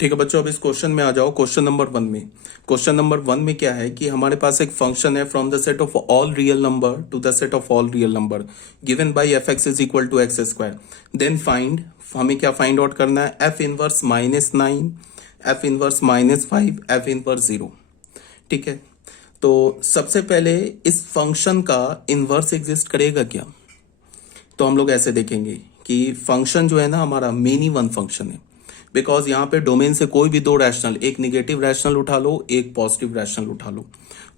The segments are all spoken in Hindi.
ठीक है बच्चों, अब इस क्वेश्चन में आ जाओ। क्वेश्चन नंबर 1 में, क्वेश्चन नंबर 1 में क्या है कि हमारे पास एक फंक्शन है from the set of all real number to the set of all real number given by f x is equal to x square. Then find, हमें क्या फाइंड आउट करना है, f inverse -9, f inverse -5, f inverse 0। ठीक है, तो सबसे पहले इस फंक्शन का इनवर्स एग्जिस्ट करेगा क्या? तो हम लोग ऐसे देखेंगे कि फंक्शन जो है ना हमारा मेनी वन फंक्शन है, बिकॉज यहाँ पे डोमेन से कोई भी दो रैशनल, एक निगेटिव रैशनल उठा लो, एक पॉजिटिव रैशनल उठा लो,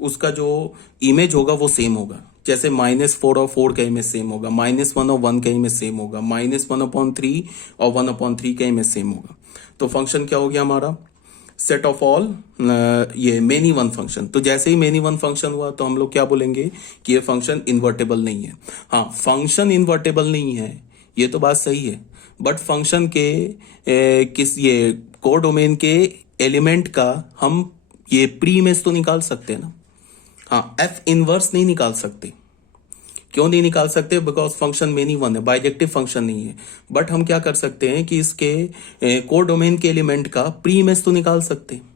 उसका जो इमेज होगा वो सेम होगा। जैसे -4 और 4 का इमेज सेम होगा, -1 और 1 का इमेज सेम होगा, -1/3 और 1/3 का इमेज सेम होगा। तो फंक्शन क्या हो गया हमारा, सेट ऑफ ऑल, ये मेनी वन फंक्शन। तो जैसे ही मेनी वन फंक्शन हुआ तो हम लोग क्या बोलेंगे कि ये फंक्शन इन्वर्टेबल नहीं है। हाँ, फंक्शन इन्वर्टेबल नहीं है, ये तो बात सही है, बट फंक्शन के किस ये कोर डोमेन के एलिमेंट का हम ये प्री इमेज तो निकाल सकते हैं ना। हाँ, एफ इनवर्स नहीं निकाल सकते। क्यों नहीं निकाल सकते? बिकॉज फंक्शन मेनी वन है, बाइजेक्टिव फंक्शन नहीं है। बट हम क्या कर सकते हैं कि इसके कोर डोमेन के एलिमेंट का प्री इमेज तो निकाल सकते हैं।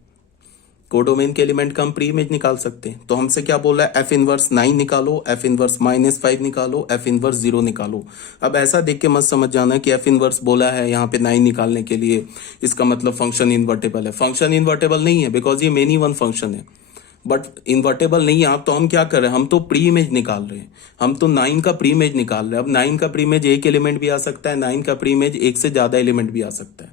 कोर डोमेन के एलिमेंट का हम प्री इमेज निकाल सकते हैं। तो हमसे क्या बोला है, एफ इनवर्स 9 निकालो, एफ इनवर्स -5 निकालो, एफ इनवर्स 0 निकालो। अब ऐसा देख के मत समझ जाना कि एफ इनवर्स बोला है यहाँ पे 9 निकालने के लिए, इसका मतलब फंक्शन इन्वर्टेबल है। फंक्शन इन्वर्टेबल नहीं है बिकॉज ये मेनी वन फंक्शन है, बट इन्वर्टेबल नहीं है। आप तो हम क्या कर रहे हैं, हम तो प्री इमेज निकाल रहे हैं, हम तो 9 का प्री इमेज निकाल रहे हैं। अब 9 का प्री इमेज एक एलिमेंट भी आ सकता है, 9 का प्री इमेज एक से ज्यादा एलिमेंट भी आ सकता है।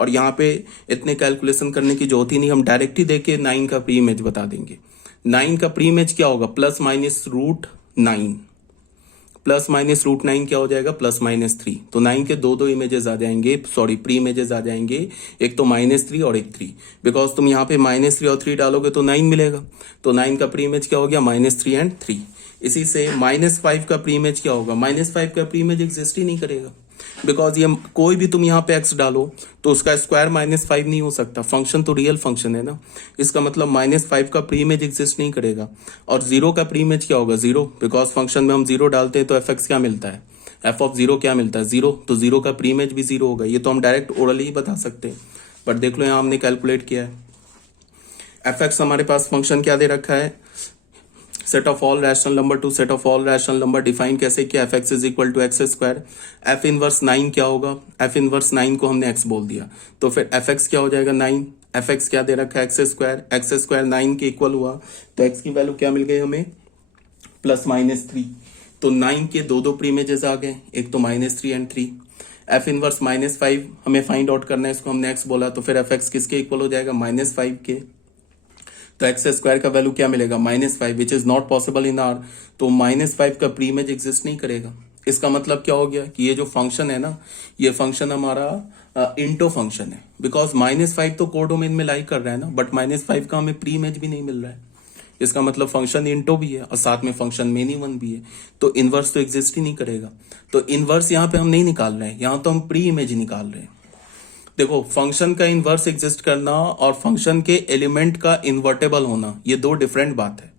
और यहाँ पे इतने कैलकुलेशन करने की जरूरत ही नहीं, हम डायरेक्ट ही देके 9 का प्री इमेज बता देंगे। 9 का प्री इमेज क्या होगा, +-√9, +-√9 क्या हो जाएगा, +-3। तो 9 के दो इमेजेस आ जाएंगे, सॉरी प्री इमेजेस आ जाएंगे, एक तो -3 और एक 3। बिकॉज तुम यहाँ पे -3 और 3 डालोगे तो 9 मिलेगा। तो 9 का प्री इमेज क्या हो गया, -3 एंड 3। इसी से -5 का प्री इमेज क्या होगा, -5 का प्री इमेज एग्जिस्ट ही नहीं करेगा, बिकॉज ये कोई भी तुम यहाँ पे x डालो तो उसका स्क्वायर -5 नहीं हो सकता। फंक्शन तो रियल फंक्शन है ना, इसका मतलब -5 का प्री इमेज एग्जिस्ट नहीं करेगा। और 0 का प्री इमेज क्या होगा, 0, बिकॉज फंक्शन में हम 0 डालते हैं तो एफ एक्स क्या मिलता है, एफ ऑफ 0 क्या मिलता है, 0। तो 0 का प्री इमेज भी 0 होगा। ये तो हम डायरेक्ट ओरली ही बता सकते हैं, बट देख लो यहाँ हमने कैलकुलेट किया है। एफ एक्स हमारे पास फंक्शन क्या दे रखा है, set of all rational number to set of all rational number. Define कैसे किया, f x is equal to x square. F inverse 9 क्या होगा, एफ इनवर्स 9 को हमने एक्स बोल दिया, तो फिर एफ एक्स क्या हो जाएगा, 9। एफ एक्स क्या दे रखा है, एक्स स्क्वायर 9 के इक्वल हुआ, तो एक्स की वैल्यू क्या मिल गई हमें, +-3। तो 9 के दो प्री इमेजेस आ गए, एक तो -3 एंड 3। एफ इनवर्स -5 हमें फाइंड आउट करना है, इसको हमने एक्स बोला, तो फिर एफ एक्स किसके इक्वल हो जाएगा, -5 के। तो एक्स स्क्वायर का वैल्यू क्या मिलेगा, -5, which is not possible in are. तो -5 का प्री इमेज एग्जिस्ट नहीं करेगा। इसका मतलब क्या हो गया कि ये जो फंक्शन है ना, ये फंक्शन हमारा इंटो फंक्शन है, बिकॉज -5 तो कोर डोमेन में लाई कर रहा है ना, बट -5 का हमें प्री इमेज भी नहीं मिल रहा है। इसका मतलब फंक्शन इंटो भी है और साथ में फंक्शन मेनी वन भी है, तो इनवर्स तो एग्जिस्ट ही नहीं करेगा। तो इनवर्स यहाँ पे हम नहीं निकाल रहे हैं, यहाँ तो हम प्री इमेज निकाल रहे हैं। देखो, फंक्शन का इन्वर्स एग्जिस्ट करना और फंक्शन के एलिमेंट का इन्वर्टेबल होना, ये दो डिफरेंट बात है।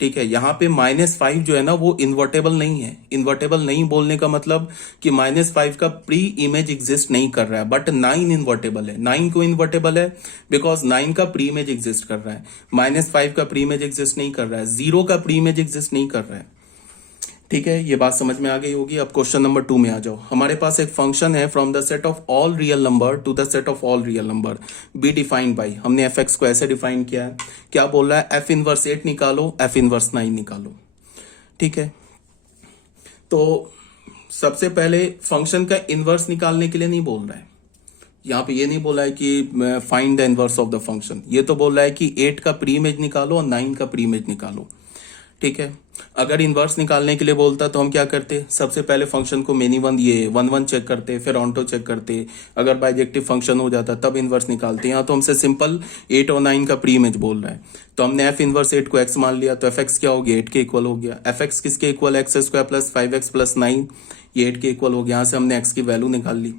ठीक है, यहाँ पे -5 जो है ना वो इन्वर्टेबल नहीं है। इन्वर्टेबल नहीं बोलने का मतलब कि -5 का प्री इमेज एग्जिस्ट नहीं कर रहा है, बट 9 इन्वर्टेबल है। 9 क्यों इन्वर्टेबल है, बिकॉज 9 का प्री इमेज एग्जिस्ट कर रहा है, -5 का प्री इमेज एग्जिस्ट नहीं कर रहा है, 0 का प्री इमेज एग्जिस्ट नहीं कर रहा है। ठीक है, ये बात समझ में आ गई होगी। अब क्वेश्चन नंबर 2 में आ जाओ। हमारे पास एक फंक्शन है from the set of all real number to the set of all real number be defined by, हमने एफ एक्स को ऐसे डिफाइन किया है। क्या बोल रहा है, एफ इनवर्स 8 निकालो, एफ इनवर्स 9 निकालो। ठीक है, तो सबसे पहले फंक्शन का इनवर्स निकालने के लिए नहीं बोल रहा है, यहाँ पे ये नहीं बोला है कि find the inverse of the function, ये तो बोल रहा है कि 8 का प्री इमेज निकालो और 9 का प्री इमेज निकालो। ठीक है, अगर इनवर्स निकालने के लिए बोलता तो हम क्या करते, सबसे पहले फंक्शन को मेनी वन ये 1 चेक करते, फिर ऑन्टो चेक करते, अगर बाइजेक्टिव फंक्शन हो जाता तब इनवर्स निकालते। यहाँ तो हमसे सिंपल 8 और 9 का प्री इमेज बोल रहा है, तो हमने एफ इनवर्स 8 को एक्स मान लिया, तो एफ एक्स क्या हो गया, 8 के इक्वल हो गया। एफ एक्स किसके equal, x square plus 5x plus 9, ये 8 के इक्वल हो गया। यहाँ से हमने एक्स की वैल्यू निकाल ली,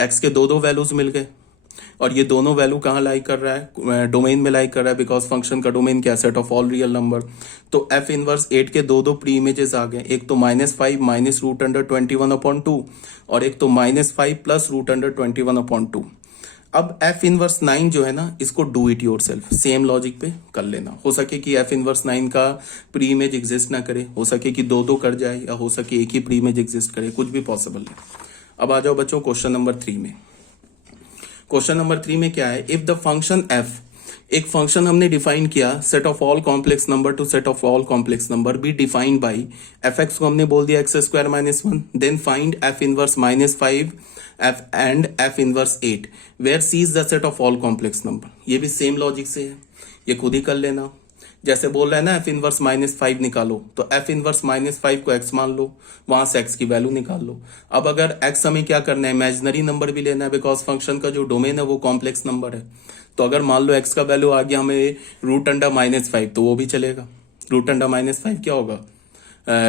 एक्स के दो वैल्यूज मिल गए, और ये दोनों वैल्यू कहाँ लाई कर रहा है, डोमेन में लाई कर रहा है, बिकॉज फंक्शन का डोमेन क्या, set of all real number. तो एफ इनवर्स 8 के दो प्री इमेजेस आ गए, एक तो -5 -√21/2 और एक तो -5 +√21/2। अब एफ इनवर्स 9 जो है ना, इसको do it your self, same logic पे कर लेना। हो सके कि एफ इनवर्स 9 का प्री इमेज एग्जिस्ट ना करे, हो सके कि दो दो कर जाए, या हो सके एक ही प्री इमेज एग्जिस्ट करे, कुछ भी पॉसिबल है। अब आ जाओ बच्चों क्वेश्चन नंबर 3 में। क्वेश्चन नंबर 3 में क्या है, इफ द फंक्शन एफ, एक फंक्शन हमने डिफाइन किया, set of all complex number to set of all complex number be defined by, F x को हमने बोल दिया x square minus 1, then find f inverse -5 f and f inverse 8 where C is the set of all complex number. ये भी सेम लॉजिक से है, ये खुद ही कर लेना। जैसे बोल रहा है ना एफ इनवर्स -5 निकालो, तो एफ इनवर्स -5 को एक्स मान लो, वहां से एक्स की वैल्यू निकाल लो। अब अगर एक्स हमें क्या करना है, इमेजिनरी नंबर भी लेना है, बिकॉज फंक्शन का जो डोमेन है वो कॉम्प्लेक्स नंबर है। तो अगर मान लो एक्स का वैल्यू आ गया हमें √5, तो वो भी चलेगा। √5 क्या होगा,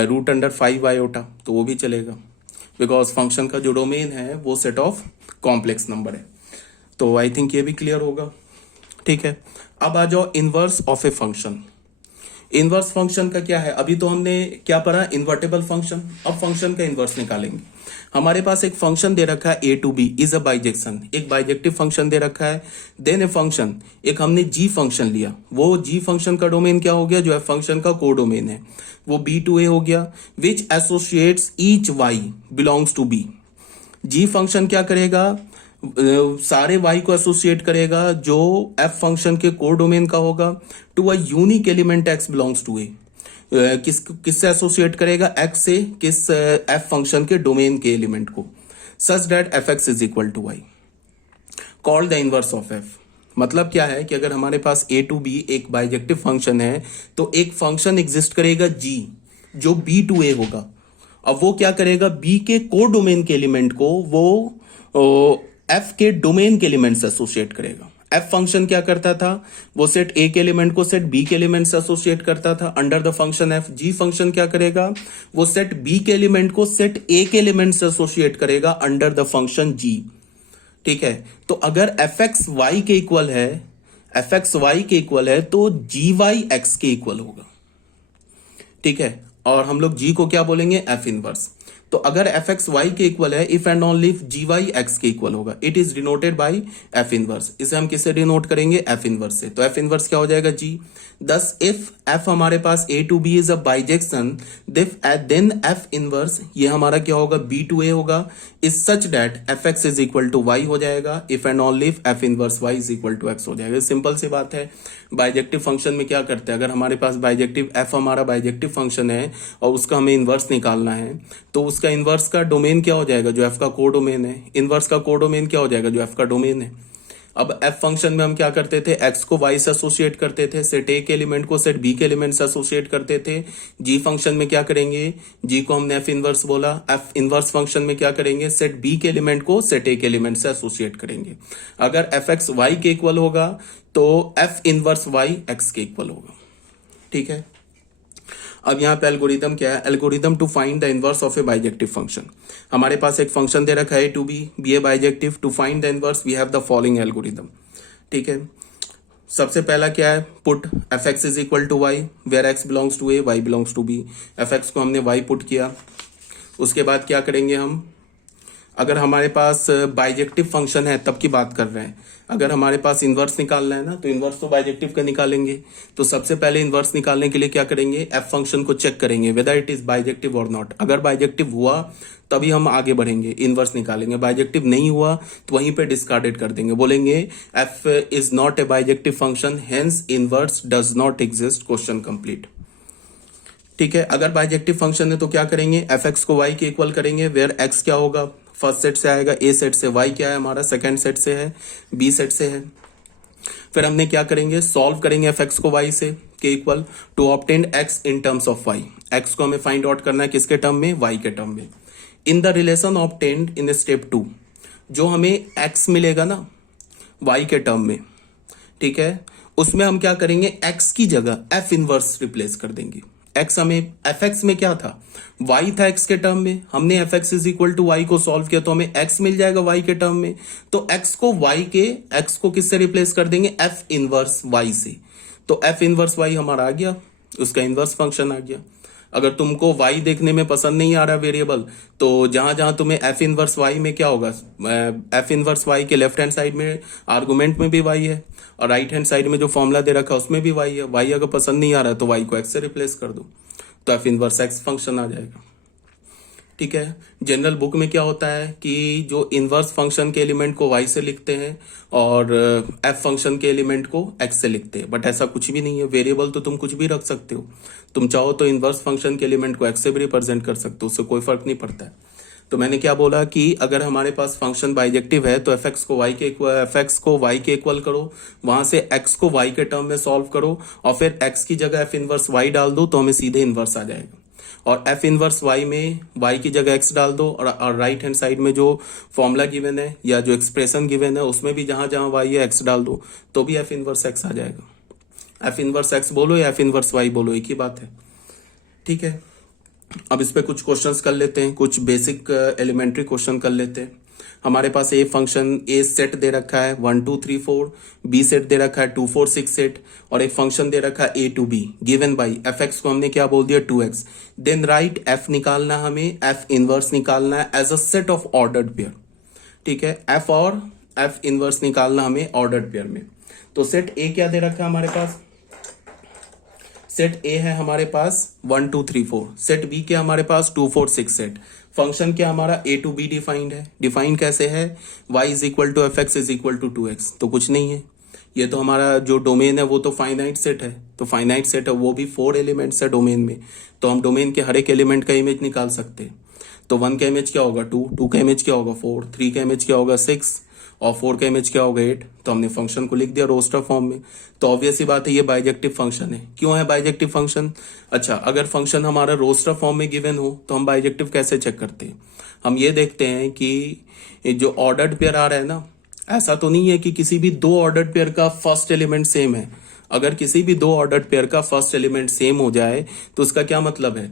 √5i, तो वो भी चलेगा, बिकॉज फंक्शन का जो डोमेन है वो सेट ऑफ कॉम्प्लेक्स नंबर है। तो आई थिंक ये भी क्लियर होगा, ठीक है। अब आ जाओ inverse of a function. Inverse function का क्या है, अभी तो हमने क्या पढ़ा, इन्वर्टेबल फंक्शन। अब फंक्शन का इनवर्स निकालेंगे। हमारे पास एक फंक्शन दे रखा है A to B is a bijection, एक बाइजेक्टिव फंक्शन दे रखा है। देन ए फंक्शन, एक हमने जी फंक्शन लिया, वो जी फंक्शन का डोमेन क्या हो गया, जो है फंक्शन का को डोमेन है वो बी टू ए हो गया, which associates each Y belongs to B. G function क्या करेगा, सारे y को एसोसिएट करेगा जो f फंक्शन के कोर डोमेन का होगा, to a unique element x belongs to A. किससे एसोसिएट करेगा, x से किस f फंक्शन के डोमेन के एलिमेंट को, such that fx is equal to y। Call the inverse of f, मतलब क्या है कि अगर हमारे पास a टू b एक बाइजेक्टिव फंक्शन है, तो एक फंक्शन एग्जिस्ट करेगा g जो b टू a होगा। अब वो क्या करेगा, b के कोर डोमेन के एलिमेंट को वो f के डोमेन के एलिमेंट से एसोसिएट करेगा। f फंक्शन क्या करता था, वो सेट a के एलिमेंट को सेट b के एलिमेंट से एसोसिएट करता था under the function f। g function क्या करेगा, वो सेट b के एलिमेंट को सेट a के एलिमेंट से एसोसिएट करेगा अंडर द फंक्शन g, ठीक है। तो अगर fx y के इक्वल है, fx y के इक्वल है, तो gy x के इक्वल होगा, ठीक है। और हम लोग g को क्या बोलेंगे, f इनवर्स। तो अगर fx y के इक्वल है, if and only if gy x के इक्वल होगा, it is denoted by f inverse. इसे हम किससे डिनोट करेंगे, f इनवर्स से। तो f इनवर्स क्या हो जाएगा, g। दस इफ f हमारे पास a to b is a bijection, then f inverse ये हमारा क्या होगा, b टू a होगा, is such that fx is equal to y हो जाएगा, if and only if f inverse y is equal to x हो जाएगा। सिंपल सी बात है। बाइजेक्टिव फंक्शन में क्या करते हैं, अगर हमारे पास बाइजेक्टिव f हमारा बाइजेक्टिव फंक्शन है और उसका हमें इनवर्स निकालना है, तो उसका इनवर्स का डोमेन क्या हो जाएगा, जो f का को डोमेन है। इनवर्स का को डोमेन क्या हो जाएगा, जो f का डोमेन है। अब f फंक्शन में हम क्या करते थे, x को y से एसोसिएट करते थे, सेट a के एलिमेंट को सेट b के एलिमेंट से एसोसिएट करते थे। g फंक्शन में क्या करेंगे, g को हमने f इनवर्स बोला। f इनवर्स फंक्शन में क्या करेंगे, सेट b के एलिमेंट को सेट a के एलिमेंट से एसोसिएट करेंगे। अगर fx y के इक्वल होगा, तो f इनवर्स y x के इक्वल होगा, ठीक है। अब यहाँ पे एल्गोरिदम क्या है, algorithm to find the inverse of a bijective function. हमारे पास एक फंक्शन दे रखा है to be a bijective, to find the inverse we have the following algorithm, ठीक है। सबसे पहला क्या है, put f x is equal to y, where x belongs to a y belongs to b. F x को हमने वाई पुट किया। उसके बाद क्या करेंगे हम, अगर हमारे पास बाइजेक्टिव फंक्शन है तब की बात कर रहे हैं, अगर हमारे पास इनवर्स निकालना है ना, तो इनवर्स तो बाइजेक्टिव का निकालेंगे। तो सबसे पहले इनवर्स निकालने के लिए क्या करेंगे, एफ फंक्शन को चेक करेंगे वेदर इट इज बाइजेक्टिव और नॉट। अगर बाइजेक्टिव हुआ तभी हम आगे बढ़ेंगे, इनवर्स निकालेंगे। बाइजेक्टिव नहीं हुआ तो वहीं पे डिस्कार्डेड कर देंगे, बोलेंगे F is not a bijective function, hence inverse does not exist, question complete, ठीक है। अगर बाइजेक्टिव फंक्शन है तो क्या करेंगे, एफ एक्स को वाई के इक्वल करेंगे, वेयर एक्स क्या होगा, फर्स्ट सेट से आएगा, ए सेट से, वाई क्या है हमारा, सेकंड सेट से है, बी सेट से है। फिर हमने क्या करेंगे, सॉल्व करेंगे एफ एक्स को वाई से के equal to obtain x in terms of y. X को हमें फाइंड आउट करना है किसके टर्म में, वाई के टर्म में। In the relation obtained in step 2, जो हमें एक्स मिलेगा ना वाई के टर्म में, ठीक है, उसमें हम क्या करेंगे, एक्स की जगह एफ इनवर्स रिप्लेस कर देंगे। एक्स हमें एफ एक्स में क्या था, वाई था एक्स के टर्म में, हमने f x is equal to y को सॉल्व किया तो हमें एक्स मिल जाएगा वाई के टर्म में। तो एक्स को वाई के, एक्स को किससे रिप्लेस कर देंगे, एफ इनवर्स वाई से। तो एफ इनवर्स वाई हमारा आ गया, उसका इनवर्स फंक्शन आ गया। अगर तुमको y देखने में पसंद नहीं आ रहा वेरिएबल, तो जहां जहां तुम्हें f इनवर्स y में क्या होगा, f इनवर्स y के लेफ्ट हैंड साइड में आर्गुमेंट में भी y है, और राइट हैंड साइड में जो फॉर्मूला दे रखा है उसमें भी y है। y अगर पसंद नहीं आ रहा है तो y को x से रिप्लेस कर दो, तो f इनवर्स x फंक्शन आ जाएगा। ठीक है। जनरल बुक में क्या होता है कि जो इनवर्स फंक्शन के एलिमेंट को y से लिखते हैं और f फंक्शन के एलिमेंट को x से लिखते हैं, बट ऐसा कुछ भी नहीं है। वेरिएबल तो तुम कुछ भी रख सकते हो, तुम चाहो तो इनवर्स फंक्शन के एलिमेंट को x से भी रिप्रेजेंट कर सकते हो, उससे कोई फर्क नहीं पड़ता है। तो मैंने क्या बोला कि अगर हमारे पास फंक्शन बाइजेक्टिव है तो fx को y के इक्वल करो, वहां से x को y के टर्म में सॉल्व करो और फिर x की जगह f इनवर्स y डाल दो तो हमें सीधे इनवर्स आ जाएगा। और f इनवर्स y में y की जगह x डाल दो, और राइट हैंड साइड में जो फॉर्मूला गिवन है या जो एक्सप्रेशन गिवन है उसमें भी जहां जहां y है x डाल दो, तो भी f इनवर्स x आ जाएगा। f इनवर्स x बोलो या f इनवर्स y बोलो, एक ही बात है। ठीक है। अब इस पे कुछ क्वेश्चंस कर लेते हैं, कुछ बेसिक एलिमेंट्री क्वेश्चन कर लेते हैं। हमारे पास ए फंक्शन ए सेट दे रखा है 1 2 3 4, बी सेट दे रखा है 2 4 6 8, और एक फंक्शन दे रखा है A to B given by F x को हमने क्या बोल दिया 2x। देन राइट एफ निकालना, हमें एफ इनवर्स निकालना है as a set of ordered pair. ठीक है, एफ और एफ इनवर्स निकालना हमें ऑर्डर्ड पेयर में। तो सेट ए क्या दे रखा है हमारे पास, सेट ए है हमारे पास 1 2 3 4, सेट बी क्या हमारे पास 2 4 6 8। फंक्शन क्या हमारा ए टू बी डिफाइंड है, डिफाइंड कैसे है, y is equal to f x is equal to 2x। तो कुछ नहीं है, ये तो हमारा जो डोमेन है वो तो फाइनाइट सेट है, तो फाइनाइट सेट है वो भी 4 एलिमेंट्स है डोमेन में, तो हम डोमेन के हर एक एलिमेंट का इमेज निकाल सकते हैं। तो 1 का इमेज क्या होगा 2, 2 का इमेज क्या होगा 4, 3 का इमेज क्या होगा 6 और 4 का इमेज क्या होगा 8। तो हमने फंक्शन को लिख दिया रोस्टर फॉर्म में। तो ऑब्वियस ही बात है ये बाइजेक्टिव फंक्शन है। क्यों है बाइजेक्टिव फंक्शन, अच्छा अगर फंक्शन हमारा रोस्टर फॉर्म में गिवन हो तो हम बाइजेक्टिव कैसे चेक करते हैं, हम ये देखते हैं कि जो ऑर्डर्ड पेयर आ रहा है ना, ऐसा तो नहीं है कि किसी भी दो ऑर्डर्ड पेयर का फर्स्ट एलिमेंट सेम है। अगर किसी भी दो ऑर्डर्ड पेयर का फर्स्ट एलिमेंट सेम हो जाए तो उसका क्या मतलब है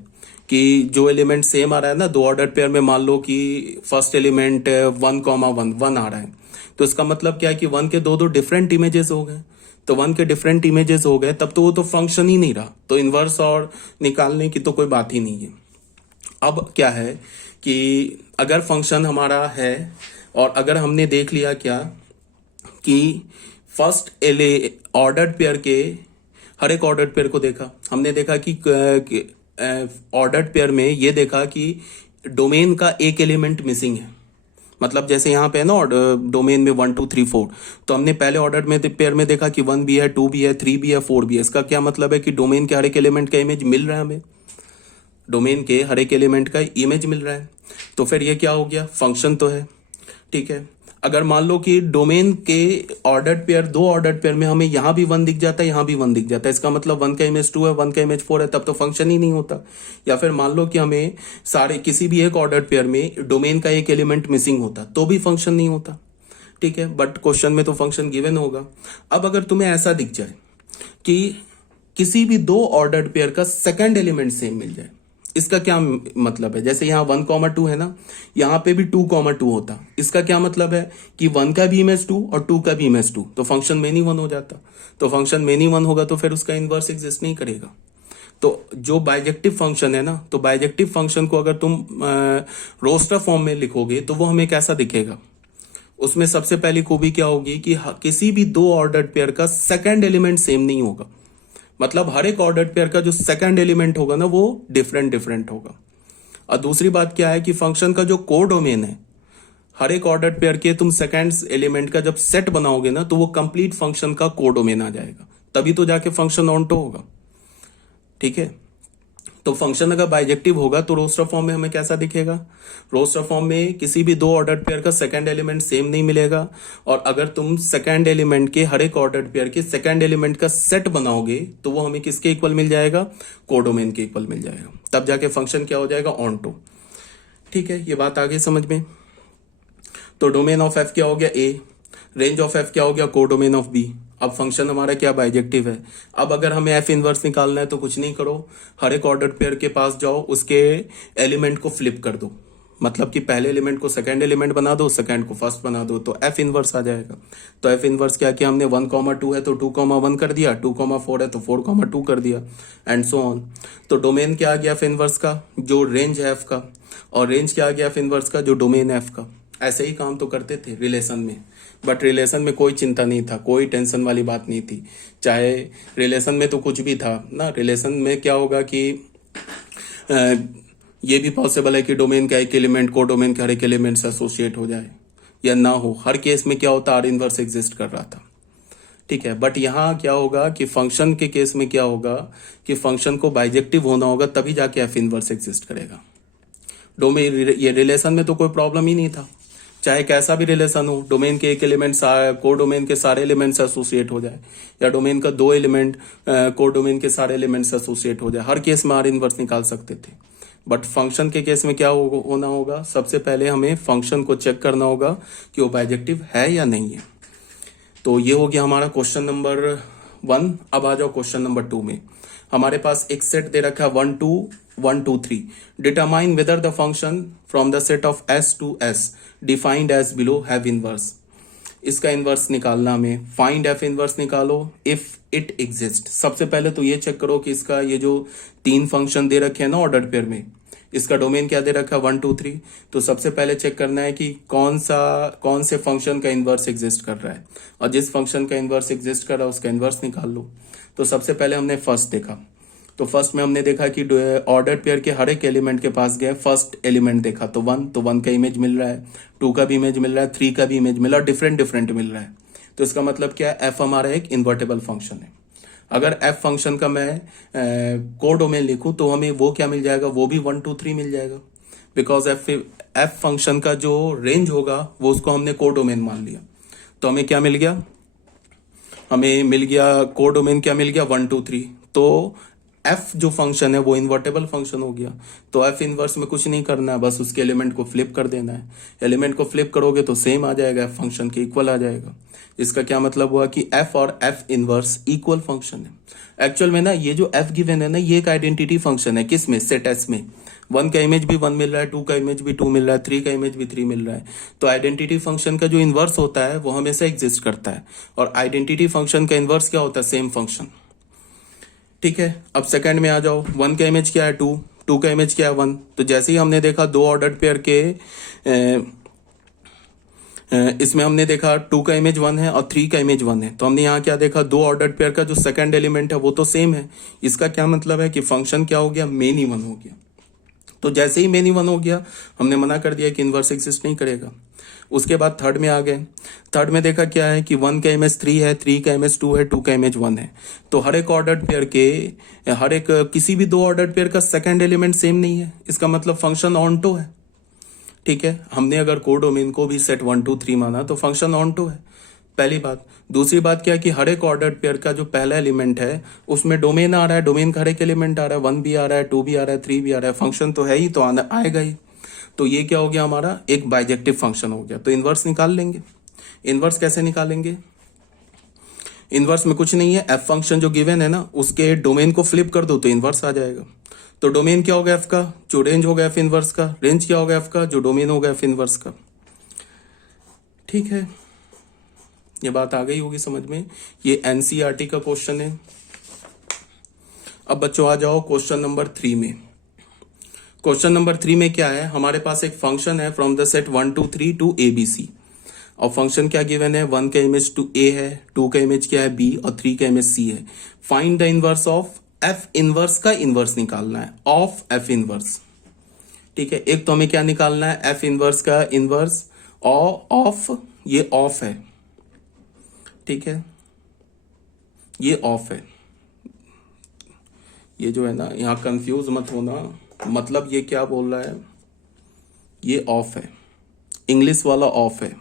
कि जो एलिमेंट सेम आ रहा है ना दो ऑर्डर्ड पेयर में, मान लो कि फर्स्ट एलिमेंट 1,1 आ रहा है, तो इसका मतलब क्या है कि 1 के दो डिफरेंट इमेजेस हो गए। तो 1 के डिफरेंट इमेजेस हो गए तब तो वो तो फंक्शन ही नहीं रहा, तो इनवर्स और निकालने की तो कोई बात ही नहीं है। अब क्या है कि अगर फंक्शन हमारा है और अगर हमने देख लिया क्या कि फर्स्ट ऑर्डर्ड पेयर के हर एक ऑर्डर्ड पेयर को देखा, हमने देखा कि ऑर्डर्ड पेयर में ये देखा कि डोमेन का एक एलिमेंट मिसिंग है। मतलब जैसे यहाँ पे है ना डोमेन में 1 2 3 4, तो हमने पहले ऑर्डर में पेयर में देखा कि 1 भी है 2 भी है 3 भी है 4 भी है। इसका क्या मतलब है कि डोमेन के हर एक एलिमेंट का इमेज मिल रहा है, हमें डोमेन के हर एक एलिमेंट का इमेज मिल रहा है। तो फिर ये क्या हो गया, फंक्शन तो है। ठीक है, अगर मान लो कि डोमेन के ऑर्डर्ड पेयर दो ऑर्डर्ड पेयर में हमें यहां भी 1 दिख जाता है यहां भी 1 दिख जाता है, इसका मतलब 1 का इमेज 2 है 1 का इमेज 4 है, तब तो फंक्शन ही नहीं होता। या फिर मान लो कि हमें सारे किसी भी एक ऑर्डर्ड पेयर में डोमेन का एक एलिमेंट मिसिंग होता तो भी फंक्शन नहीं होता। ठीक है, बट क्वेश्चन में तो फंक्शन गिवन होगा। अब अगर तुम्हें ऐसा दिख जाए कि किसी भी दो ऑर्डर्ड पेयर का सेकंड एलिमेंट सेम मिल जाए, इसका क्या मतलब है, जैसे यहाँ 1,2 है ना, यहाँ पे भी 2,2 होता, इसका क्या मतलब है कि 1 का भी इमेज 2 और 2 का भी इमेज 2, तो फंक्शन मेनी 1 हो जाता। तो फंक्शन मेनी 1 होगा तो फिर उसका इनवर्स एग्जिस्ट नहीं करेगा। तो जो बाइजेक्टिव फंक्शन है ना, तो बाइजेक्टिव फंक्शन को अगर तुम रोस्टर फॉर्म में लिखोगे तो वो हमें कैसा दिखेगा, उसमें सबसे पहली खूबी क्या होगी कि किसी भी दो ऑर्डर्ड पेयर का सेकंड एलिमेंट सेम नहीं होगा। मतलब हर एक ऑर्डर्ड पेयर का जो सेकंड एलिमेंट होगा ना वो डिफरेंट होगा। और दूसरी बात क्या है कि फंक्शन का जो कोडोमेन है, हर एक ऑर्डर्ड पेयर के तुम सेकंड एलिमेंट का जब सेट बनाओगे ना तो वो कंप्लीट फंक्शन का कोडोमेन आ जाएगा, तभी तो जाके फंक्शन ऑनटो होगा। ठीक है, तो फंक्शन अगर बाइजेक्टिव होगा तो रोस्टर फॉर्म में हमें कैसा दिखेगा, रोस्टर फॉर्म में किसी भी दो ऑर्डर्ड पेयर का सेकंड एलिमेंट सेम नहीं मिलेगा, और अगर तुम सेकंड एलिमेंट के हर एक ऑर्डर्ड पेयर के सेकंड एलिमेंट का सेट बनाओगे तो वो हमें किसके इक्वल मिल जाएगा, कोडोमेन के इक्वल मिल जाएगा, तब जाके फंक्शन क्या हो जाएगा, ऑनटो। ठीक है, ये बात आगे समझ में। तो डोमेन ऑफ एफ क्या हो गया ए, रेंज ऑफ एफ क्या हो गया, कोडोमेन ऑफ बी। अब फंक्शन हमारा क्या बाइजेक्टिव है। अब अगर हमें एफ इनवर्स निकालना है तो कुछ नहीं करो, हर एक ऑर्डर्ड पेयर के पास जाओ, उसके एलिमेंट को फ्लिप कर दो, मतलब कि पहले एलिमेंट को सेकंड एलिमेंट बना दो, सेकंड को फर्स्ट बना दो, तो एफ इनवर्स आ जाएगा। तो एफ इनवर्स क्या किया हमने, 1,2 है तो 2,1 कर दिया, 2,4 है तो 4,2 कर दिया, एंड सो ऑन। तो डोमेन क्या आ गया एफ इनवर्स का, जो रेंज है एफ का, और रेंज क्या आ गया एफ इनवर्स का, जो डोमेन है एफ का। ऐसे ही काम तो करते थे रिलेशन में, बट रिलेशन में कोई चिंता नहीं था, कोई टेंशन वाली बात नहीं थी। चाहे रिलेशन में तो कुछ भी था ना, रिलेशन में क्या होगा कि ये भी पॉसिबल है कि डोमेन का एक एलिमेंट को डोमेन के हर एक एलिमेंट से एसोसिएट हो जाए या ना हो। हर केस में क्या होता, आर इनवर्स एग्जिस्ट कर रहा था, ठीक है। बट यहाँ क्या होगा कि फंक्शन के केस में क्या होगा कि फंक्शन को बाइजेक्टिव होना होगा, तभी जाके एफ इनवर्स एग्जिस्ट करेगा। डोमेन ये रिलेशन में तो कोई प्रॉब्लम ही नहीं था, चाहे कैसा भी रिलेशन हो, डोमेन के एक एलिमेंट को डोमेन के सारे एलिमेंट से एसोसिएट हो जाए, या डोमेन का 2 एलिमेंट को डोमेन के सारे एलिमेंट से एसोसिएट हो जाए, हर केस में आर इनवर्स निकाल सकते थे। बट फंक्शन के केस में क्या होना होगा, सबसे पहले हमें फंक्शन को चेक करना होगा कि वो बाइजेक्टिव है या नहीं है। तो ये हो गया हमारा क्वेश्चन नंबर 1। अब आ जाओ क्वेश्चन नंबर 2 में। हमारे पास एक सेट दे रखा है 1 2 1 2 3। Determine whether the function from the set of S to S defined as below have inverse. इसका इनवर्स निकालना हमें, फाइंड एफ इनवर्स निकालो इफ इट एग्जिस्ट। सबसे पहले तो ये चेक करो कि इसका ये जो 3 फंक्शन दे रखे हैं ना ऑर्डर पेयर में, इसका डोमेन क्या दे रखा है 1 2 3। तो सबसे पहले चेक करना है कि कौन से फंक्शन का इनवर्स एग्जिस्ट कर रहा है, और जिस फंक्शन का इनवर्स एग्जिस्ट कर रहा है उसका इनवर्स निकाल लो। तो सबसे पहले हमने फर्स्ट देखा, तो फर्स्ट में हमने देखा कि ऑर्डर पेयर के हर एक एलिमेंट के पास गए, फर्स्ट एलिमेंट देखा तो 1, तो 1 का इमेज मिल रहा है, 2 का भी इमेज मिल रहा है, 3 का भी इमेज मिल रहा है, डिफरेंट मिल रहा है। तो इसका मतलब क्या है, एफ हमारा एक इन्वर्टेबल फंक्शन है। अगर एफ फंक्शन का मैं को डोमेन लिखूं तो हमें वो क्या मिल जाएगा, वो भी 1 2 3 मिल जाएगा, बिकॉज एफ फंक्शन का जो रेंज होगा वो उसको हमने को डोमेन मान लिया। तो हमें क्या मिल गया, हमें मिल गया को डोमेन क्या मिल गया 1 2 3। तो एफ जो फंक्शन है वो इन्वर्टेबल फंक्शन हो गया। तो एफ इनवर्स में कुछ नहीं करना है, बस उसके एलिमेंट को फ्लिप कर देना है। एलिमेंट को फ्लिप करोगे तो सेम आ जाएगा, एफ फंक्शन के इक्वल आ जाएगा। इसका क्या मतलब हुआ कि एफ और एफ इनवर्स इक्वल फंक्शन है। एक्चुअल में ना ये जो एफ गिवन है ना, ये एक आइडेंटिटी फंक्शन है। किस में, सेट एस में। 1 का इमेज भी 1 मिल रहा है, 2 का इमेज भी 2 मिल रहा है, 3 का इमेज भी 3 मिल रहा है। तो आइडेंटिटी फंक्शन का जो इनवर्स होता है वो हमेशा एग्जिस्ट करता है, और आइडेंटिटी फंक्शन का इनवर्स क्या होता है, सेम फंक्शन, ठीक है। अब सेकंड में आ जाओ, 1 का इमेज क्या है 2, 2 का इमेज क्या है 1। तो जैसे ही हमने देखा 2 ऑर्डर्ड पेयर के इसमें हमने देखा 2 का इमेज 1 है और 3 का इमेज 1 है, तो हमने यहाँ क्या देखा, 2 ऑर्डर्ड पेयर का जो सेकंड एलिमेंट है वो तो सेम है। इसका क्या मतलब है कि फंक्शन क्या हो गया, मेनी 1 हो गया। तो जैसे ही मेनी 1 हो गया, हमने मना कर दिया कि इनवर्स एग्जिस्ट नहीं करेगा। उसके बाद थर्ड में आ गए, थर्ड में देखा क्या है कि 1 का इमेज 3 है, 3 का इमेज 2 है, 2 का इमेज 1 है। तो हर एक ऑर्डर्ड पेयर के, हर एक किसी भी 2 ऑर्डर्ड पेयर का सेकंड एलिमेंट सेम नहीं है, इसका मतलब फंक्शन ऑनटो है, ठीक है। हमने अगर कोडोमेन को भी सेट 1 2 3 माना तो फंक्शन ऑनटो है, पहली बात। दूसरी बात क्या है कि हर एक ऑर्डर्ड पेयर का जो पहला एलिमेंट है उसमें डोमेन आ रहा है, डोमेन का हर एक एलिमेंट आ रहा है, 1 भी आ रहा है, 2 भी आ रहा है, 3 भी आ रहा है, फंक्शन तो है ही, तो आएगा ही। तो ये क्या हो गया, हमारा एक बाइजेक्टिव फंक्शन हो गया। तो इनवर्स निकाल लेंगे। इनवर्स कैसे निकालेंगे, इनवर्स में कुछ नहीं है, एफ फंक्शन जो गिवन है ना उसके डोमेन को फ्लिप कर दो तो इनवर्स आ जाएगा। तो डोमेन क्या होगा एफ का, जो रेंज होगा एफ इनवर्स का, रेंज क्या होगा एफ का, जो डोमेन होगा एफ इनवर्स का, ठीक है। ये बात आ गई होगी समझ में। ये एनसीईआरटी का क्वेश्चन है। अब बच्चों आ जाओ क्वेश्चन नंबर 3 में। क्वेश्चन नंबर 3 में क्या है, हमारे पास एक फंक्शन है from the set 1 2 3 to ABC, और फंक्शन क्या गिवन है, 1 का इमेज टू A है, 2 का इमेज क्या है B, और 3 का इमेज C है। Find the inverse of F inverse का इनवर्स निकालना है, ऑफ एफ इनवर्स, ठीक है। एक तो हमें क्या निकालना है, एफ इनवर्स का इनवर्स ऑफ, ये ऑफ है, ठीक है, ये ऑफ है। ये जो है ना, यहां कंफ्यूज मत होना, मतलब ये क्या बोल रहा है, ये ऑफ है, इंग्लिश वाला ऑफ है।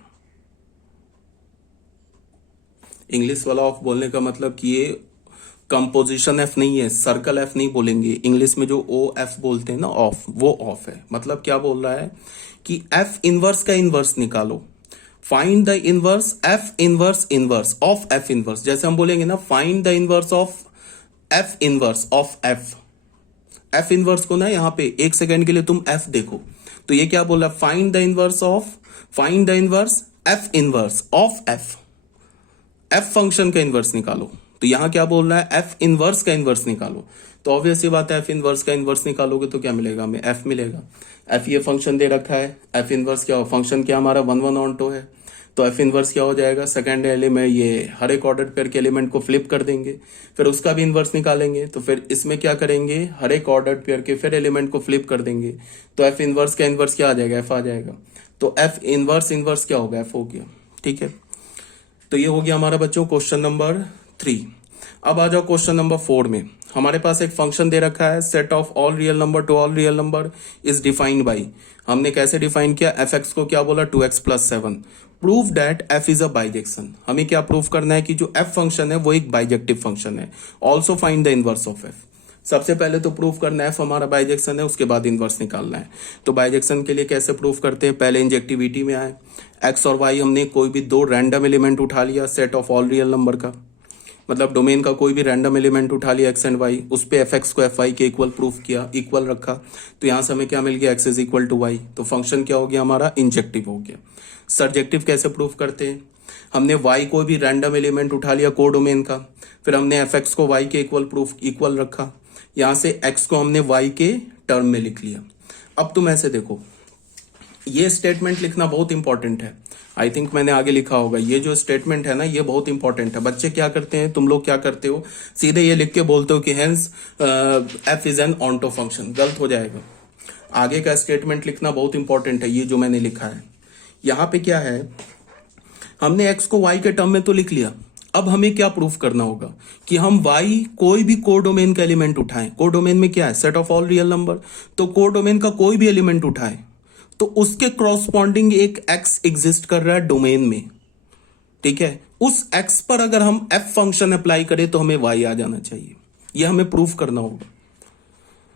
इंग्लिश वाला ऑफ बोलने का मतलब कि ये कंपोजिशन एफ नहीं है, सर्कल एफ नहीं बोलेंगे। इंग्लिश में जो ओ एफ बोलते हैं ना ऑफ, वो ऑफ है। मतलब क्या बोल रहा है कि एफ इनवर्स का इनवर्स निकालो, find the inverse F inverse inverse of F inverse. जैसे हम बोलेंगे ना, find the inverse of F inverse of F. F inverse को ना यहाँ पे एक सेकंड के लिए तुम एफ देखो, तो ये क्या बोला, find the inverse F inverse of F function का इनवर्स निकालो। तो यहां क्या बोल रहा है, एफ इनवर्स का इनवर्स निकालो। तो ऑब्वियस सी बात है, एफ इनवर्स का इनवर्स निकालोगे तो क्या मिलेगा हमें, एफ मिलेगा। एफ ये फंक्शन दे रखा है, एफ इनवर्स क्या हो, फंक्शन क्या हमारा 1 1 ऑन 2 है, तो एफ इनवर्स क्या हो जाएगा, सेकंड एलिमेंट ये हर एक ऑर्डर पेयर के एलिमेंट को फ्लिप कर देंगे, फिर उसका भी इनवर्स निकालेंगे। तो फिर इसमें क्या करेंगे, हर एक ऑर्डर पेयर के फिर एलिमेंट को फ्लिप कर देंगे, तो एफ इनवर्स का इनवर्स क्या आ जाएगा, एफ आ जाएगा। तो एफ इनवर्स क्या होगा, एफ हो गया। ठीक है, तो ये हो गया हमारा बच्चों क्वेश्चन नंबर 3। अब आ जाओ क्वेश्चन नंबर 4 में। हमारे पास एक फंक्शन दे रखा है, set of all real number to all real number is defined by, हमने कैसे डिफाइन किया, एफ एक्स को क्या बोला, 2x + 7। Prove that F is a bijection, हमें क्या प्रूव करना है कि जो एफ फंक्शन है वो एक बाइजेक्टिव फंक्शन है। Also find the inverse of F, सबसे पहले तो प्रूफ करना है एफ हमारा बाइजेक्शन है, उसके बाद इनवर्स निकालना है। तो बाइजेक्शन के लिए कैसे प्रूफ करते हैं, पहले इंजेक्टिविटी में आए, एक्स और वाई हमने कोई भी दो रैंडम एलिमेंट उठा लिया set of all real number का, मतलब डोमेन का कोई भी रैंडम एलिमेंट उठा लिया एक्स एंड वाई, उस पे एफ एक्स को एफ वाई के इक्वल प्रूफ किया, इक्वल रखा, तो यहां से हमें क्या मिल गया, x is equal to y. तो फंक्शन क्या हो गया हमारा, इंजेक्टिव हो गया। सर्जेक्टिव कैसे प्रूफ करते हैं, हमने वाई कोई भी रैंडम एलिमेंट उठा लिया को डोमेन का, फिर हमने एफ एक्स को वाई के इक्वल रखा, यहां से एक्स को हमने वाई के टर्म में लिख लिया। अब तुम ऐसे देखो, ये स्टेटमेंट लिखना बहुत इंपॉर्टेंट है, आई थिंक मैंने आगे लिखा होगा, ये जो स्टेटमेंट है ना ये बहुत इंपॉर्टेंट है। बच्चे क्या करते हैं, तुम लोग क्या करते हो, सीधे ये लिख के बोलते हो कि hence f is N onto function, गलत हो जाएगा। आगे का स्टेटमेंट लिखना बहुत इंपॉर्टेंट है, ये जो मैंने लिखा है। यहां पे क्या है, हमने एक्स को वाई के टर्म में तो लिख लिया, अब हमें क्या प्रूफ करना होगा कि हम y कोई भी कोडोमेन का एलिमेंट उठाएं। कोडोमेन में क्या है, set of all real number, तो कोडोमेन का कोई भी एलिमेंट उठाएं तो उसके क्रॉसपॉन्डिंग एक x एग्जिस्ट कर रहा है डोमेन में। ठीक है, उस x पर अगर हम f फंक्शन अप्लाई करें तो हमें y आ जाना चाहिए, यह हमें प्रूफ करना होगा।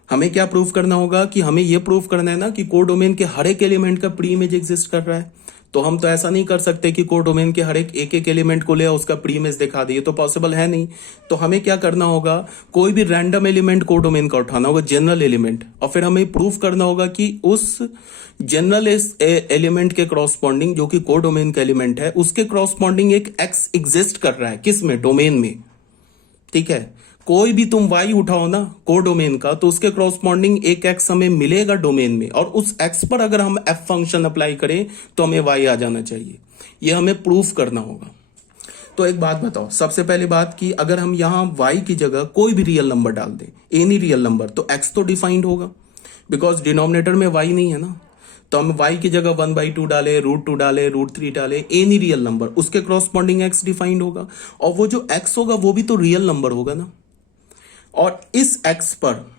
हमें क्या प्रूफ करना होगा कि हमें यह प्रूफ करना है ना कि कोडोमेन के हर एक एलिमेंट का प्री इमेज एग्जिस्ट कर रहा है। तो हम तो ऐसा नहीं कर सकते कि कोडोमेन के हर एक एलिमेंट को ले उसका प्री इमेज दिखा दे, ये तो पॉसिबल है नहीं। तो हमें क्या करना होगा, कोई भी रैंडम एलिमेंट कोडोमेन का उठाना होगा, जनरल एलिमेंट, और फिर हमें प्रूफ करना होगा कि उस जनरल एलिमेंट के क्रॉसपॉन्डिंग जो कि कोडोमेन का एलिमेंट है उसके क्रॉसपॉन्डिंग एक एक्स एग्जिस्ट कर रहा है, किस में, डोमेन में। ठीक है, कोई भी तुम y उठाओ ना कोडोमेन का, तो उसके क्रॉसपॉन्डिंग एक x हमें मिलेगा डोमेन में, और उस x पर अगर हम f फंक्शन अप्लाई करें तो हमें y आ जाना चाहिए, यह हमें प्रूफ करना होगा। तो एक बात बताओ, सबसे पहली बात कि अगर हम यहां y की जगह कोई भी रियल नंबर डाल दें, एनी रियल नंबर, तो x तो डिफाइंड होगा, बिकॉज डिनोमिनेटर में y नहीं है ना। तो हम y की जगह 1/2 डाले, √2 डाले, √3 डाले, एनी रियल नंबर, उसके क्रॉसपॉन्डिंग x डिफाइंड होगा, और वो जो x होगा वो भी तो रियल नंबर होगा ना। और इस x पर,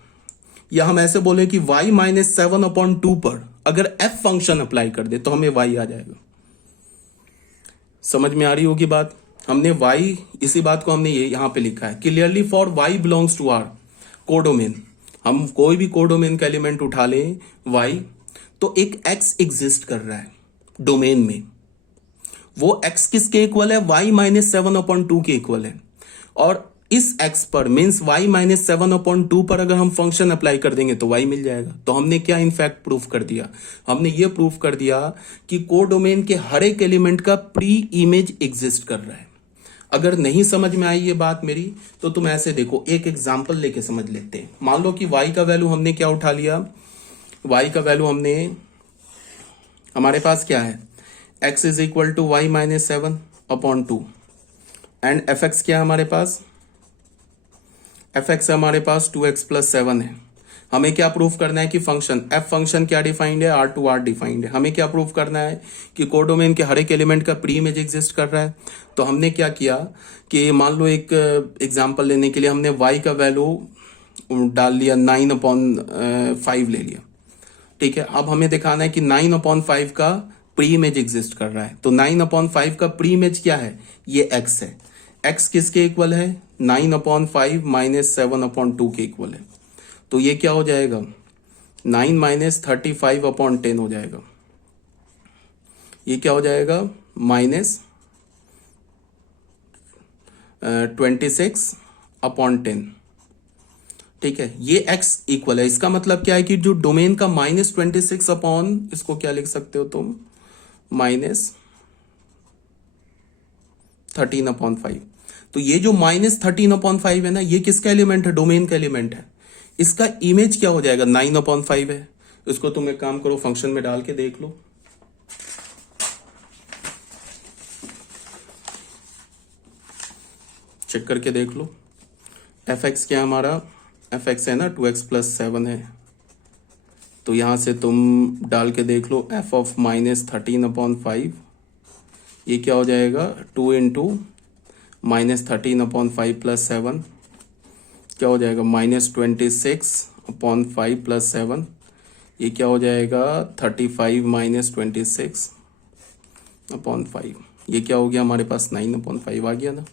या हम ऐसे बोले कि y - 7/2 पर अगर f फंक्शन अप्लाई कर दे तो हमें y आ जाएगा। समझ में आ रही होगी बात। हमने y, इसी बात को हमने ये यहां पे लिखा है, clearly for y belongs to r codomain, हम कोई भी कोडोमेन का एलिमेंट उठा लें y, तो एक x एग्जिस्ट कर रहा है डोमेन में, वो x किसके इक्वल है, y - 7/2 के इक्वल है। और इस x पर मींस y - 7/2 पर अगर हम फंक्शन अप्लाई कर देंगे तो y मिल जाएगा। तो हमने क्या इनफैक्ट प्रूफ कर दिया, हमने ये प्रूफ कर दिया कि कोडोमेन के हर एक एलिमेंट का प्री इमेज एग्जिस्ट कर रहा है। अगर नहीं समझ में आई ये बात मेरी, तो तुम ऐसे देखो, एक एग्जांपल लेके समझ लेते हैं। मान लो कि y का वैल्यू हमने क्या उठा लिया, y का वैल्यू हमने, हमारे पास क्या है, x is equal to y - 7/2 and f x क्या है हमारे पास, एफ एक्स हमारे पास 2x + 7 है। हमें क्या प्रूफ करना है कि फंक्शन एफ फंक्शन क्या डिफाइंड है, R2R डिफाइंड है। हमें क्या प्रूफ करना है कि कोडोमेन के हर एक एलिमेंट का प्री इमेज एग्जिस्ट कर रहा है। तो हमने क्या किया कि मान लो एक एग्जांपल लेने के लिए हमने y का वैल्यू डाल लिया 9/5 ले लिया। ठीक है, अब हमें दिखाना है कि 9/5 का प्री इमेज एग्जिस्ट कर रहा है। तो 9/5 का प्री इमेज क्या है, ये x है। x किसके इक्वल है, 9/5 - 7/2 के इक्वल है। तो ये क्या हो जाएगा, 9 - 35/10 हो जाएगा। ये क्या हो जाएगा, -26/10। ठीक है, ये x इक्वल है, इसका मतलब क्या है कि जो डोमेन का -26 अपॉन, इसको क्या लिख सकते हो तुम, -13/5। तो ये जो -13/5 है ना, ये किसका एलिमेंट है, डोमेन का एलिमेंट है। इसका इमेज क्या हो जाएगा, 9/5 है। इसको तुम एक काम करो, फंक्शन में डाल के देख लो। चेक करके देख लो, एफ एक्स क्या है हमारा, एफ एक्स है ना 2x+7 है। तो यहां से तुम डाल के देख लो, एफ ऑफ -13/5, ये क्या हो जाएगा, 2 इंटू -13/5 + 7, क्या हो जाएगा, -26/5 + 7, ये क्या हो जाएगा, 35 -26/5, ये क्या हो गया हमारे पास, 9/5 आ गया ना।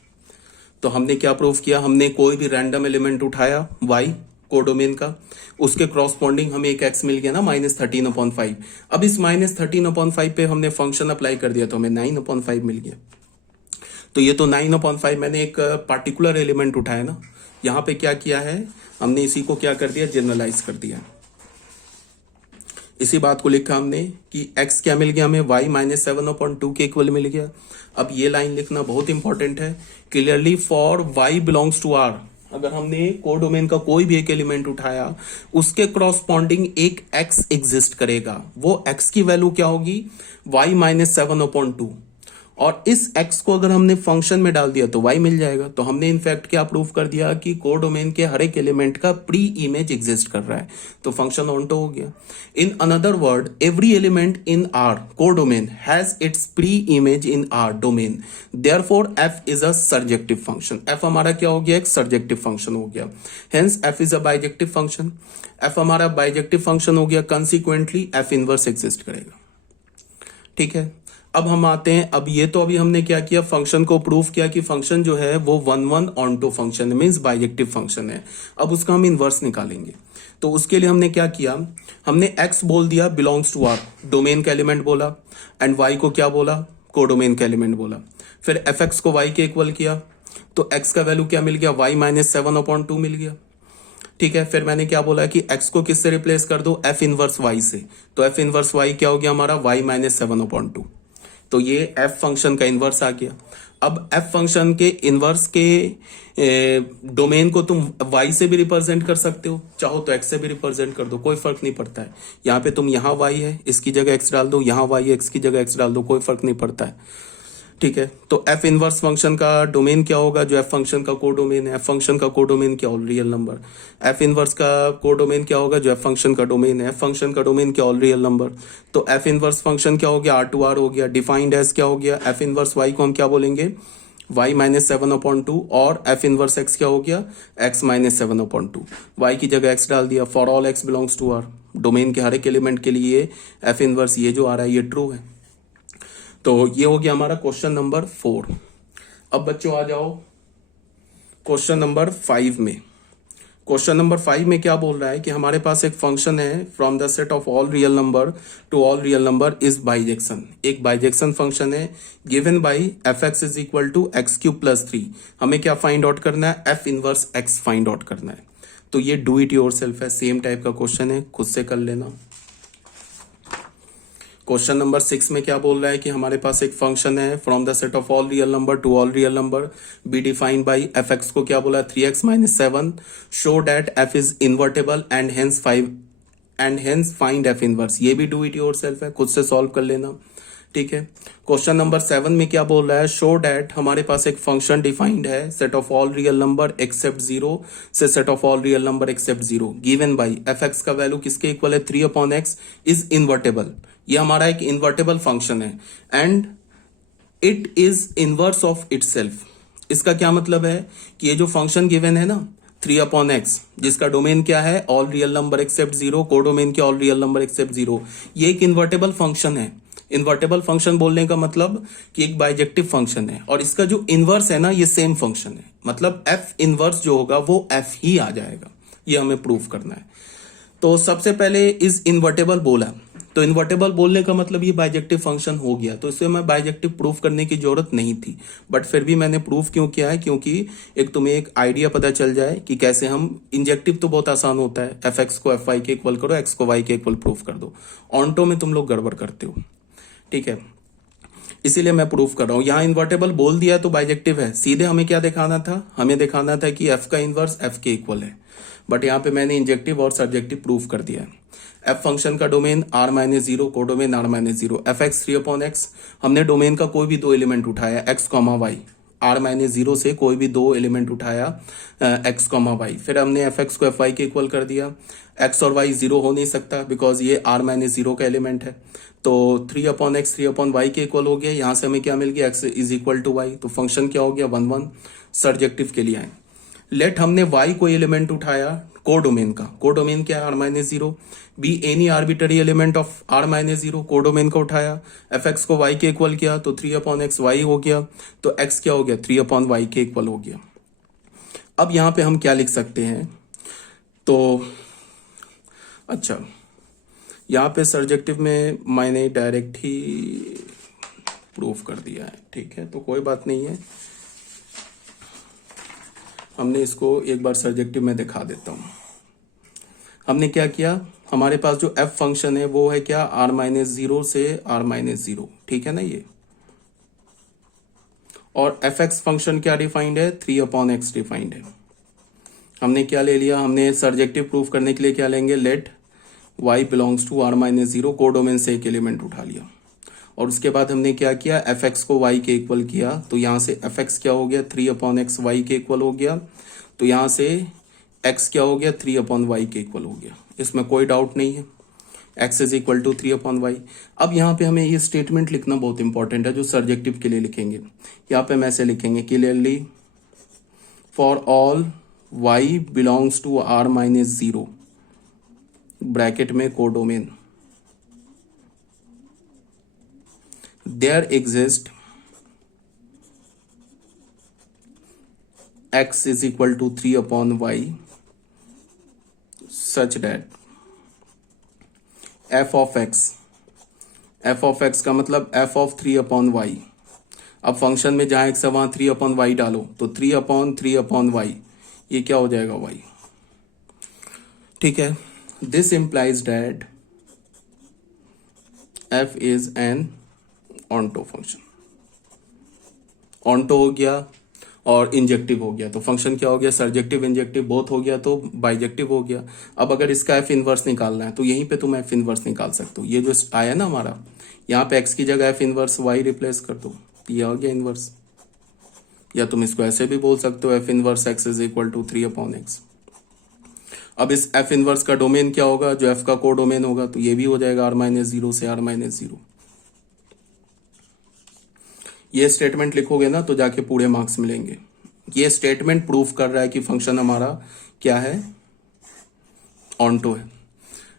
तो हमने क्या प्रूव किया, हमने कोई भी रैंडम एलिमेंट उठाया y कोडोमेन का, उसके क्रॉसपॉन्डिंग हमें एक x मिल गया ना, -13/5। अब इस -13/5 पे हमने फंक्शन अप्लाई कर दिया तो हमें 9/5 मिल गया। तो ये तो 9/5, मैंने एक पार्टिकुलर एलिमेंट उठाया ना, यहाँ पे क्या किया है हमने, इसी को क्या कर दिया, जनरलाइज कर दिया। इसी बात को लिखा हमने कि x क्या मिल गया हमें, y -7/2 के इक्वल मिल गया। अब ये लाइन लिखना बहुत इंपॉर्टेंट है, clearly for y belongs to r, अगर हमने कोडोमेन का कोई भी एक एलिमेंट उठाया, उसके क्रॉसपॉन्डिंग एक x एग्जिस्ट करेगा, वो x की वैल्यू क्या होगी, y -7/2, और इस x को अगर हमने फंक्शन में डाल दिया तो y मिल जाएगा। तो हमने इनफैक्ट क्या प्रूव कर दिया कि कोडोमेन के हर एक एलिमेंट का प्री इमेज एग्जिस्ट कर रहा है, तो फंक्शन ऑन्टो हो गया। In another word, every element in are codomain has its pre image in are domain, therefore f is a surjective function. f हमारा क्या हो गया, एक सर्जेक्टिव फंक्शन हो गया, hence f is a bijective function. f हमारा बाइजेक्टिव फंक्शन हो गया, कंसिक्वेंटली f इनवर्स एग्जिस्ट करेगा। ठीक है, अब हम आते हैं, अब ये तो अभी हमने क्या किया, फंक्शन को प्रूफ किया कि फंक्शन जो है वो 1-1 ऑन्टो फंक्शन है, मींस बाइजेक्टिव फंक्शन है। अब उसका हम इनवर्स निकालेंगे, तो उसके लिए हमने क्या किया, हमने x बोल दिया बिलोंग्स टू r, डोमेन का एलिमेंट बोला, एंड y को क्या बोला, कोडोमेन का एलिमेंट बोला। फिर fx को y के इक्वल किया, तो x का वैल्यू क्या मिल गया, y -7/2 मिल गया। ठीक है, फिर मैंने क्या बोला कि x को किससे रिप्लेस कर दो, f इनवर्स y से, तो f इनवर्स y क्या हो गया हमारा, y -7/2। तो ये f फंक्शन का इनवर्स आ गया। अब f फंक्शन के इनवर्स के डोमेन को तुम y से भी रिप्रेजेंट कर सकते हो, चाहो तो x से भी रिप्रेजेंट कर दो, कोई फर्क नहीं पड़ता है। यहाँ पे तुम यहाँ y है, इसकी जगह x डाल दो, यहाँ y है, x की जगह x डाल दो, कोई फर्क नहीं पड़ता है। ठीक है, तो f इनवर्स फंक्शन का डोमेन क्या होगा, जो f फंक्शन का कोडोमेन है, f फंक्शन का कोडोमेन क्या, all real number. f inverse का कोडोमेन क्या होगा, जो f फंक्शन का डोमेन है, f फंक्शन का डोमेन क्या, ऑल रियल नंबर। तो f इनवर्स फंक्शन क्या हो गया, r/r हो गया, डिफाइंड एज क्या हो गया, f इनवर्स y को हम क्या बोलेंगे, y -7/2, और f इनवर्स x क्या हो गया, x -7/2, y की जगह x डाल दिया। For all x belongs to r, domain के हर एक एलिमेंट के लिए f इनवर्स ये जो आ रहा है ये ट्रू है। तो ये हो गया हमारा क्वेश्चन नंबर 4। अब बच्चों आ जाओ क्वेश्चन नंबर 5 में। क्वेश्चन नंबर 5 में क्या बोल रहा है कि हमारे पास एक फंक्शन है, from the set of all real number to all real number is bijection. एक बाइजेक्शन फंक्शन है, given by f(x) is equal to x³ + 3। हमें क्या फाइंड आउट करना है, f inverse x find out करना है। तो ये डू इट योर सेल्फ है, सेम टाइप का क्वेश्चन है, खुद से कर लेना। क्वेश्चन नंबर 6 में क्या बोल रहा है कि हमारे पास एक फंक्शन है, from the set of all real number to all real number be defined by f(x) को क्या बोला, 3x - 7, show that f is invertible and hence find f inverse. ये भी डू इट योर सेल्फ है, खुद से सॉल्व कर लेना। ठीक है, क्वेश्चन नंबर 7 में क्या बोल रहा है, शो डैट हमारे पास एक फंक्शन डिफाइंड है, set of all real number except 0 से set of all real number except 0, given by f(x) का वैल्यू किसके इक्वल है, 3/x, इज इन्वर्टेबल। ये हमारा एक इन्वर्टेबल फंक्शन है, and it is inverse of itself. इसका क्या मतलब है कि ये जो फंक्शन गिवन है ना 3/x, जिसका डोमेन क्या है, all real number except 0, codomain क्या, ऑल रियल नंबर एक्सेप्ट 0, ये एक इन्वर्टेबल फंक्शन है। इन्वर्टेबल फंक्शन बोलने का मतलब कि एक बाइजेक्टिव फंक्शन है, और इसका जो इनवर्स है ना ये सेम फंक्शन है, मतलब f इनवर्स जो होगा वो f ही आ जाएगा। ये हमें प्रूफ करना है। तो सबसे पहले इज इन्वर्टेबल बोला, तो इन्वर्टेबल बोलने का मतलब ये बाइजेक्टिव फंक्शन हो गया, तो इससे मैं बाइजेक्टिव प्रूफ करने की जरूरत नहीं थी, बट फिर भी मैंने प्रूफ क्यों किया है, क्योंकि एक तुम्हें एक आइडिया पता चल जाए कि कैसे हम, इंजेक्टिव तो बहुत आसान होता है, एफ एक्स को एफ वाई के इक्वल करो, एक्स को वाई के इक्वल प्रूफ कर दो, ऑन्टो में तुम लोग गड़बड़ करते हो, ठीक है, इसीलिए मैं प्रूफ कर रहा हूं। यहां इन्वर्टेबल बोल दिया तो बाइजेक्टिव है, सीधे हमें क्या दिखाना था, हमें दिखाना था कि एफ का इनवर्स एफ के इक्वल है, बट यहां पे मैंने इंजेक्टिव और सब्जेक्टिव प्रूफ कर दिया है। एफ फंक्शन का डोमेन आर माइनस जीरो, को domain r minus zero, f x 3/x, हमने डोमेन का कोई भी दो एलिमेंट उठाया x comma y, r minus zero से कोई भी दो एलिमेंट उठाया एक्स कॉमा वाई, फिर हमने एफ एक्स को एफ वाई के इक्वल कर दिया। एक्स और वाई जीरो हो नहीं सकता बिकॉज ये आर माइनस जीरो का एलिमेंट है, तो 3/x 3/y के इक्वल हो गया। यहां से हमें क्या मिल गया, x is equal to y, तो फंक्शन क्या हो गया 1 1। सर्जेक्टिव के लिए आए, लेट हमने y को एलिमेंट उठाया कोडोमेन का, कोडोमेन क्या है r minus zero, be any arbitrary element of r minus zero, codomain का उठाया, एफ एक्स को y के इक्वल किया तो 3/x y हो गया, तो x क्या हो गया 3/y के इक्वल हो गया। अब यहां पे हम क्या लिख सकते हैं, तो अच्छा यहाँ पे सब्जेक्टिव में मैंने डायरेक्ट ही प्रूफ कर दिया है, ठीक है, तो कोई बात नहीं है, हमने इसको एक बार सब्जेक्टिव में दिखा देता हूं। हमने क्या किया, हमारे पास जो एफ फंक्शन है वो है क्या, आर माइनस जीरो से आर माइनस जीरो, ठीक है ना ये, और एफ एक्स फंक्शन क्या डिफाइंड है 3/x डिफाइंड है। हमने क्या ले लिया, हमने सब्जेक्टिव प्रूफ करने के लिए क्या लेंगे, let y belongs to are minus zero, codomain से एक एलिमेंट उठा लिया, और उसके बाद हमने क्या किया, एफ एक्स को y के इक्वल किया, तो यहां से एफ एक्स क्या हो गया 3/x y के इक्वल हो गया, तो यहां से x क्या हो गया 3/y के इक्वल हो गया, इसमें कोई डाउट नहीं है, x is equal to 3/y। अब यहाँ पे हमें ये स्टेटमेंट लिखना बहुत इंपॉर्टेंट है जो सब्जेक्टिव के लिए लिखेंगे, यहाँ पे हम ऐसे लिखेंगे clearly, for all y belongs to are minus zero, bracket में codomain, there exist x is equal to 3/y such that f of x का मतलब f ऑफ 3/y। अब फंक्शन में जहां x है वहां 3/y डालो, तो 3/3/y ये क्या हो जाएगा y, ठीक है। This implies that f is an onto function, onto हो गया और इंजेक्टिव हो गया, तो फंक्शन क्या हो गया, सर्जेक्टिव इंजेक्टिव बोथ हो गया, तो बाइजेक्टिव हो गया। अब अगर इसका एफ इनवर्स निकालना है तो यहीं पे तुम एफ इनवर्स निकाल सकते हो, ये जो आया ना हमारा, यहाँ पे एक्स की जगह एफ इनवर्स वाई रिप्लेस कर दो, ये आ गया इनवर्स, या तुम इसको ऐसे भी बोल सकते हो f inverse x is equal to 3/x। अब इस एफ इनवर्स का डोमेन क्या होगा, जो एफ का को डोमेन होगा, तो ये भी हो जाएगा आर माइनस जीरो से आर माइनस जीरो। ये स्टेटमेंट लिखोगे ना तो जाके पूरे मार्क्स मिलेंगे। ये स्टेटमेंट प्रूफ कर रहा है कि फंक्शन हमारा क्या है, ऑन्टो है।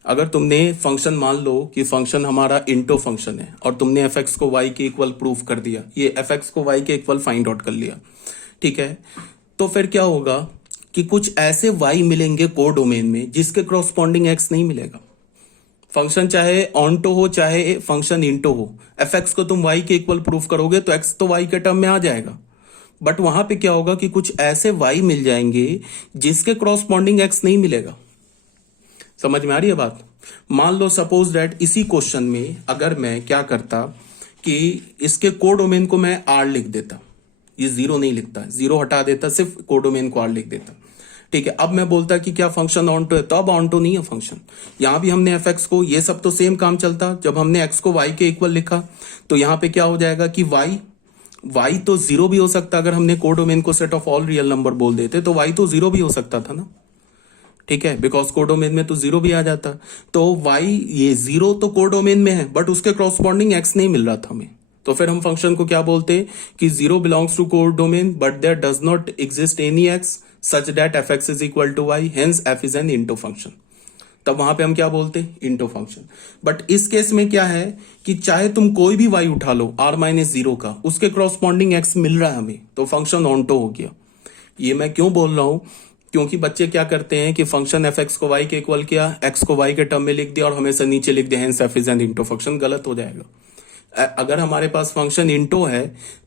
अगर तुमने फंक्शन मान लो कि फंक्शन हमारा इंटो फंक्शन है और तुमने एफ एक्स को वाई के इक्वल प्रूफ कर दिया, ये एफ एक्स को वाई के इक्वल फाइंड आउट कर लिया, ठीक है, तो फिर क्या होगा कि कुछ ऐसे वाई मिलेंगे को डोमेन में जिसके क्रॉसपॉन्डिंग एक्स नहीं मिलेगा। फंक्शन चाहे ऑन्टो हो चाहे फंक्शन इंटो हो, एफ एक्स को तुम वाई के इक्वल प्रूफ करोगे तो एक्स तो वाई के टर्म में आ जाएगा, बट वहां पे क्या होगा कि कुछ ऐसे वाई मिल जाएंगे जिसके क्रॉसपॉन्डिंग एक्स नहीं मिलेगा। समझ में आ रही है बात। मान लो सपोज दैट इसी क्वेश्चन में अगर मैं क्या करता कि इसके कोडोमेन को मैं आर लिख देता, ये जीरो नहीं लिखता, जीरो हटा देता, सिर्फ कोडोमेन को आर लिख देता, ठीक है। अब मैं बोलता कि क्या फंक्शन ऑन्टो है, तो अब ऑन्टो नहीं है फंक्शन। यहां भी हमने एफ एक्स को, ये सब तो सेम काम चलता, जब हमने एक्स को वाई के इक्वल लिखा तो यहां पे क्या हो जाएगा कि वाई तो जीरो भी हो सकता, अगर हमने कोडोमेन को set of all real number बोल देते तो वाई तो जीरो भी हो सकता था ना, ठीक है, बिकॉज कोडोमेन में तो जीरो भी आ जाता। तो वाई ये जीरो तो कोडोमेन में है बट उसके क्रॉसपॉन्डिंग एक्स नहीं मिल रहा था हमें, तो फिर हम फंक्शन को क्या बोलते कि zero belongs to codomain but there does not exist any x such that f x is equal to y, hence f is an into function. तब वहां पे हम क्या बोलते, इंटो फंक्शन। बट इस केस में क्या है कि चाहे तुम कोई भी वाई उठा लो आर माइनस जीरो का, उसके क्रॉसपॉन्डिंग एक्स मिल रहा है हमें, तो फंक्शन ऑन्टो हो गया। ये मैं क्यों बोल रहा हूं क्योंकि बच्चे क्या करते हैं कि फंक्शन एफ एक्स को वाई के इक्वल किया, एक्स को वाई के टर्म में लिख दिया और हमेशा नीचे लिख दिया hence f is an into function. गलत हो जाएगा। अगर हमारे पास फंक्शन इंटो है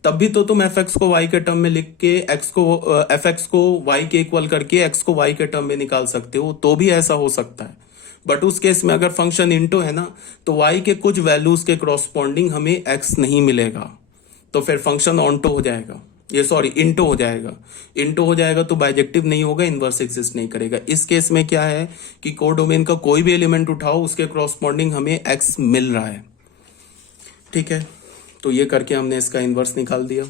तब भी तो तुम एफ एक्स को वाई के टर्म में लिख के एफ एक्स को वाई के इक्वल करके एक्स को वाई के टर्म में निकाल सकते हो, तो भी ऐसा हो सकता है। बट उस केस में अगर फंक्शन इंटो है ना, तो वाई के कुछ वैल्यूज के क्रॉसपॉन्डिंग हमें एक्स नहीं मिलेगा, तो फिर फंक्शन ऑन्टो हो जाएगा, इंटो हो जाएगा। इंटो हो जाएगा तो बाइजेक्टिव नहीं होगा, इनवर्स एग्जिस्ट नहीं करेगा। इस केस में क्या है कि कोडोमेन का कोई भी एलिमेंट उठाओ उसके क्रॉसपॉन्डिंग हमें एक्स मिल रहा है। ठीक है, तो ये करके हमने इसका इनवर्स निकाल दिया।